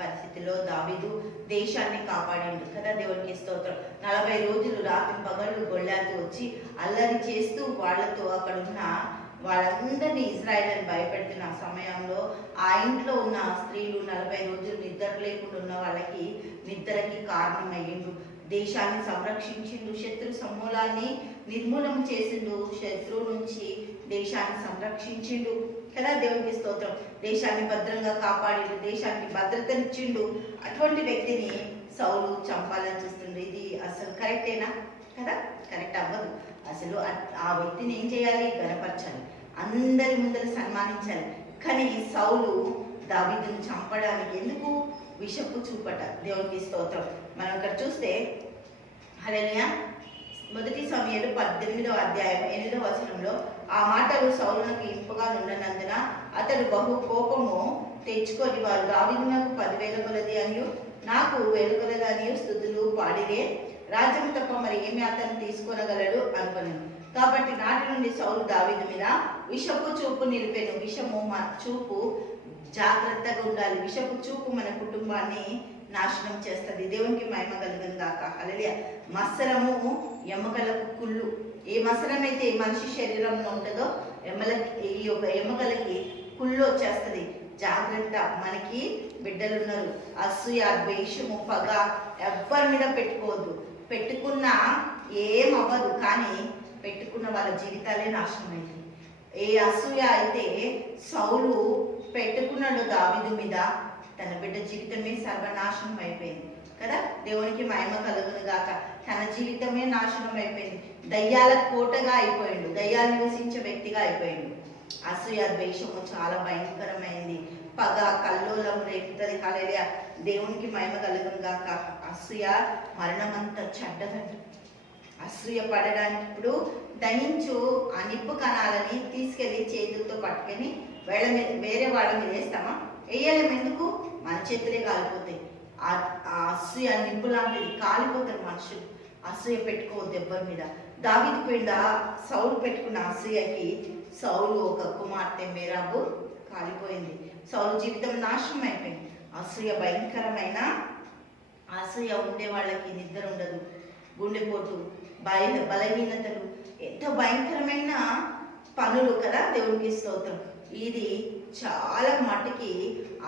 పరిస్థితిలో దావీదు దేశాన్ని కాపాడిండు కదా. దేవునికి స్తోత్రం. 40 రోజులు రాత్రి పగళ్ళు గొల్లాలతో వచ్చి అల్లరి చేస్తూ వాళ్ళతో అక్కడున్న వాళ్ళందరినీ ఇజ్రాయేల్ని భయపెడుతున్న సమయంలో ఆ ఇంట్లో ఉన్న స్త్రీలు 40 రోజులు నిద్ర లేకుండా ఉన్న వాళ్ళకి నిద్రకి కారణమయ్యిండు. దేశాన్ని సంరక్షించిండు, శత్రు సమూలాన్ని నిర్మూలన చేసిండు, శత్రువు నుంచి దేశాన్ని సంరక్షించిండు కదా. దేవునికి స్తోత్రం. దేశాన్ని భద్రంగా కాపాడిండు, దేశానికి భద్రతనిచ్చిండు. అటువంటి వ్యక్తిని సౌలు చంపాలని చూస్తుండు. ఇది అసలు కరెక్టేనా కదా? కరెక్ట్ అవ్వదు. అసలు ఆ వ్యక్తిని ఏం చేయాలి? గణపరచాలి, అందరి ముందర సన్మానించాలి. కానీ ఈ సౌలు దావీదును చంపడానికి ఎందుకు? విషపు చూపట. దేవునికి స్తోత్రం. మనం ఇక్కడ చూస్తే హల్లెలూయా, 1 సమూయేలు 18వ అధ్యాయం 8వ వచనంలో ఆ మాటలు సౌలునకు ఇంపుగా నుండనందున అతడు బహు కోపము తెచ్చుకొని వారు దావీదునకు 10,000 కొలది అనియు నాకు 1,000 కొలది అనియు స్తుతులు పాడిరే, రాజ్యం తప్ప మరి ఏమి అతను తీసుకొనగలడు అనుకున్నాను. కాబట్టి నాటి నుండి సౌలు దావీదు మీద విషపు చూపు నిలిపెను. విషము చూపు జాగ్రత్తగా ఉండాలి. విషపు చూపు మన కుటుంబాన్ని నాశనం చేస్తుంది. దేవునికి మహిమ కలుగును గాక. హల్లెలూయా. మత్సరము ఎముకలకు కుళ్ళు. ఏ మత్సరం అయితే మనిషి శరీరంలో ఉంటుందో ఈ యొక్క ఎముకలకి కుళ్ళు వచ్చేస్తుంది. జాగ్రత్త. మనకి బిడ్డలు ఉన్నారు. అసూయ, ద్వేషము, పగ ఎవ్వరి మీద పెట్టుకోవద్దు. పెట్టుకున్నా ఏం అవ్వదు, కానీ పెట్టుకున్న వాళ్ళ జీవితాలే నాశనం అయింది. ఏ అసూయ అయితే సౌలు పెట్టుకున్నాడు దావీదు మీద, తన బిడ్డ జీవితమే సర్వనాశనం అయిపోయింది కదా. దేవునికి మహిమ కలుగును గాక. తన జీవితమే నాశనం అయిపోయింది. దయ్యాల కోటగా అయిపోయిండు, దయ్యాలు నివసించే వ్యక్తిగా అయిపోయిండు. అసూయ, ద్వేషము చాలా భయంకరమైంది. పగ, కల్లోలం రేపుతుంది. హల్లెలూయా. దేవునికి మహిమ కలుగును గాక. అసూయ మరణమంత చెడ్డదంట. అసూయ పడడానికి ఇప్పుడు దహించు ఆ నిప్పు కణాలని తీసుకెళ్లి చేతులతో పట్టుకొని వేరే వాళ్ళ మీద వేస్తామా? వేయలేం. ఎందుకు? మన చేతులే కాలిపోతాయి. ఆ అసూయ నిప్పు లాంటిది, కాలిపోతారు మనుషులు. అసూయ పెట్టుకోవద్దు ఎవ్వరి మీద. దావీదు పిండ సౌలు పెట్టుకున్న అసూయకి సౌలు ఒక కుమార్తె మేరాబు కాలిపోయింది. సౌలు జీవితం నాశనం అయిపోయింది. అసూయ భయంకరమైన అసూయ ఉండే వాళ్ళకి నిద్ర ఉండదు, గుండెపోటు, బలహీనతలు, ఎంత భయంకరమైన పనులు కదా. దేవునికి స్తోత్రం. ఇది చాలా మటుకి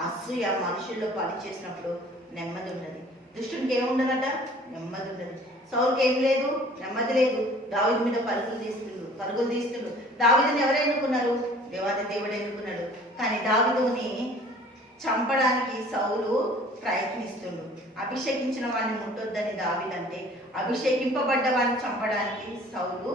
అసూయ మనుషుల్లో పని చేసినప్పుడు నెమ్మది ఉన్నది. దుష్టునికి ఏముండదట? నెమ్మది ఉండదు. సౌలుకి ఏం లేదు, నెమ్మది లేదు. దావీదు మీద పరుగులు తీస్తుండు. దావీదుని ఎవరు ఎన్నుకున్నారు? దేవాది దేవుడు ఎన్నుకున్నాడు. కానీ దావీదుని చంపడానికి సౌలు ప్రయత్నిస్తుండు. అభిషేకించిన వాడిని ముట్టొద్దని దావీదు అంటే, అభిషేకింపబడ్డ వాడిని చంపడానికి సౌలు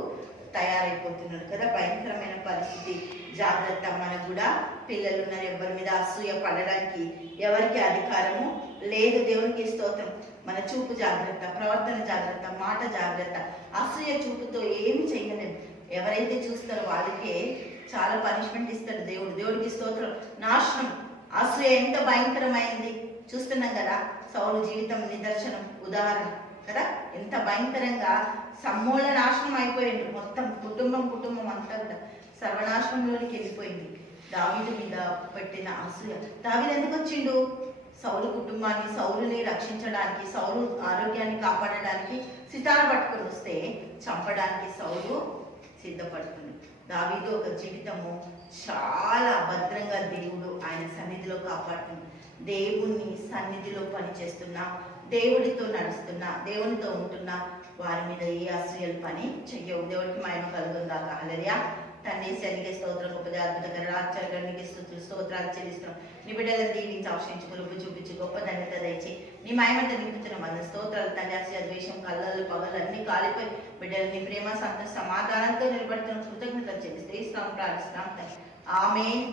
తయారైపోతున్నాడు కదా. భయంకరమైన పరిస్థితి. జాగ్రత్త. మనకు కూడా పిల్లలు ఉన్నారు. ఎవరి మీద అసూయ పడడానికి ఎవరికి అధికారము లేదు. దేవునికి స్తోత్రం. మన చూపు జాగ్రత్త, ప్రవర్తన జాగ్రత్త, మాట జాగ్రత్త. అసూయ చూపుతో ఏమి చేయలేము. ఎవరైతే చూస్తారో వాళ్ళకే చాలా పనిష్మెంట్ ఇస్తాడు దేవుడు. దేవుడికి స్తోత్రం. నాశనం. అసూయ ఎంత భయంకరమైంది చూస్తున్నాం కదా. సౌలు జీవితం నిదర్శనం, ఉదాహరణ కదా. ఎంత భయంకరంగా సమూల నాశనం అయిపోయింది. మొత్తం కుటుంబం అంతా కూడా సర్వనాశనంలోనికి వెళ్ళిపోయింది. దావీదు మీద పెట్టిన అసూయ. దావీదు ఎందుకు వచ్చిండు? సౌలు కుటుంబాన్ని, సౌలుని రక్షించడానికి, సౌలు ఆరోగ్యాన్ని కాపాడడానికి సితార పట్టుకొని వస్తే చంపడానికి సౌలు సిద్ధపడుతుంది. దావీదు ఒక జీవితము చాలా భద్రంగా దేవుడు ఆయన సన్నిధిలో కాపాడుతుంది. దేవుని సన్నిధిలో పనిచేస్తున్నా, దేవుడితో నడుస్తున్నా, దేవునితో ఉంటున్నా వారి మీద ఏ అసూయలు పని చెయ్యవు. దేవుడికి మహిమ కలుగును గాక. హల్లెలూయా. తండ్రి సన్నిధికి స్తోత్రం. గొప్ప అద్భుతకర ఆశ్చర్యానికి స్తోత్రాలు చెల్లిస్తున్నాం. నీ బిడ్డలను దీవించి ఆశ్రయించి కృప చూపించి గొప్ప ధన్యత దయచి నీ మహిమతో నింపుతున్నాం. మన స్తోత్రాలు తండ్రి. అసూయ, ద్వేషం, కళ్ళలు, పగలు అన్ని కాలిపోయి బిడ్డలు నీ ప్రేమ, సమాధానంతో నిలబడుతున్న కృతజ్ఞతలు చెల్లిస్తూ ఇస్తాం, ప్రార్థిస్తాం. ఆమేన్.